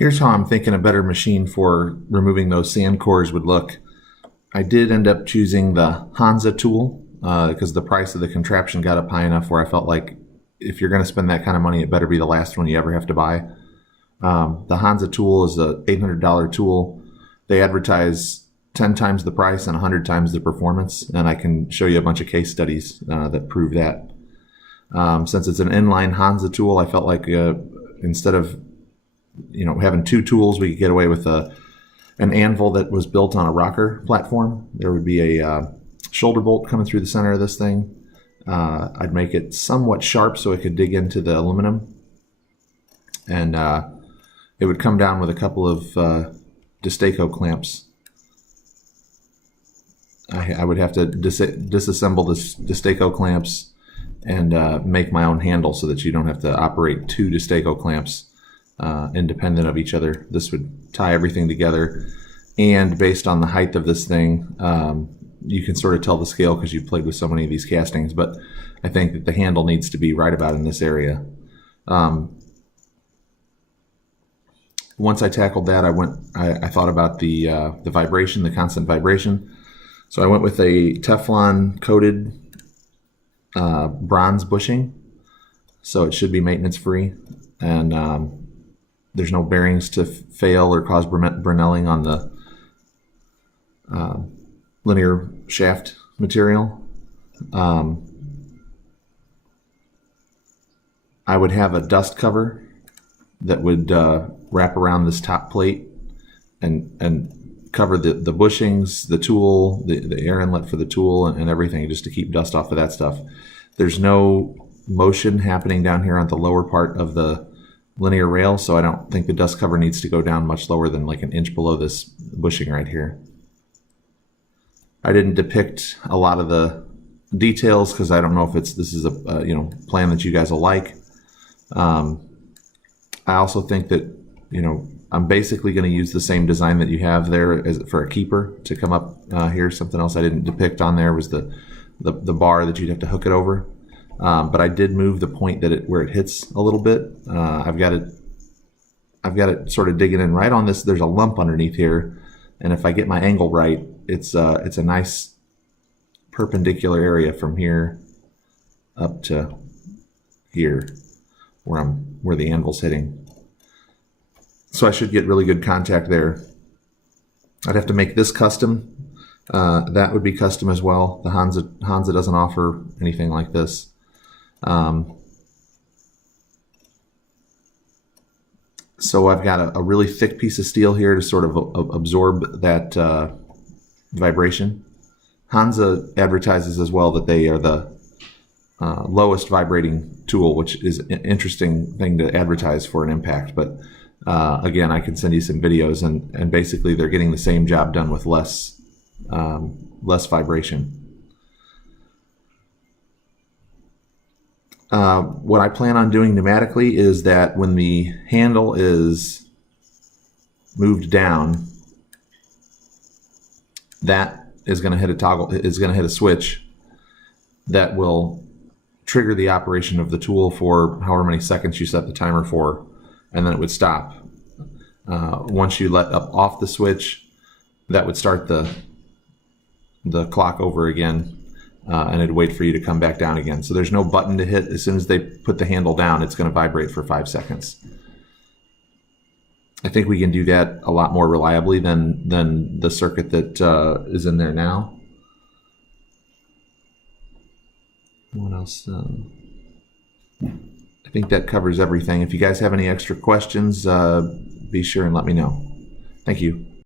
Here's how I'm thinking a better machine for removing those sand cores would look. I did end up choosing the Hansa tool because the price of the contraption got up high enough where I felt like if you're going to spend that kind of money, it better be the last one you ever have to buy. The Hansa tool is a $800 tool. They advertise 10 times the price and 100 times the performance, and I can show you a bunch of case studies that prove that. Since it's an inline Hansa tool, I felt like instead of having two tools, we could get away with an anvil that was built on a rocker platform. There would be a shoulder bolt coming through the center of this thing. I'd make it somewhat sharp so it could dig into the aluminum, and it would come down with a couple of Destaco clamps. I would have to disassemble the Destaco clamps and make my own handle so that you don't have to operate two Destaco clamps independent of each other. This would tie everything together, and based on the height of this thing, you can sort of tell the scale because you've played with so many of these castings, but I think that the handle needs to be right about in this area. Once I tackled that, I thought about the vibration, the constant vibration. So I went with a Teflon coated bronze bushing, so it should be maintenance free, and there's no bearings to fail or cause Brunelling on the linear shaft material. I would have a dust cover that would wrap around this top plate and cover the bushings, the tool, the air inlet for the tool, and everything, just to keep dust off of that stuff. There's no motion happening down here on the lower part of the linear rail, so I don't think the dust cover needs to go down much lower than like an inch below this bushing right here. I didn't depict a lot of the details because I don't know if this is a plan that you guys will like. I also think that I'm basically going to use the same design that you have there for a keeper to come up here. Something else I didn't depict on there was the bar that you'd have to hook it over. But I did move the point where it hits a little bit. I've got it sort of digging in right on this. There's a lump underneath here, and if I get my angle right, it's a nice perpendicular area from here up to here where the anvil's hitting. So I should get really good contact there. I'd have to make this custom. That would be custom as well. The Hansa doesn't offer anything like this. So I've got a really thick piece of steel here to sort of absorb that vibration. Hansa advertises as well that they are the lowest vibrating tool, which is an interesting thing to advertise for an impact. But again, I can send you some videos, and basically they're getting the same job done with less vibration. What I plan on doing pneumatically is that when the handle is moved down, that is going to hit a switch that will trigger the operation of the tool for however many seconds you set the timer for, and then it would stop. Once you let up off the switch, that would start the clock over again, and it'd wait for you to come back down again. So there's no button to hit. As soon as they put the handle down, it's going to vibrate for 5 seconds. I think we can do that a lot more reliably than the circuit that is in there now. What else? I think that covers everything. If you guys have any extra questions, be sure and let me know. Thank you.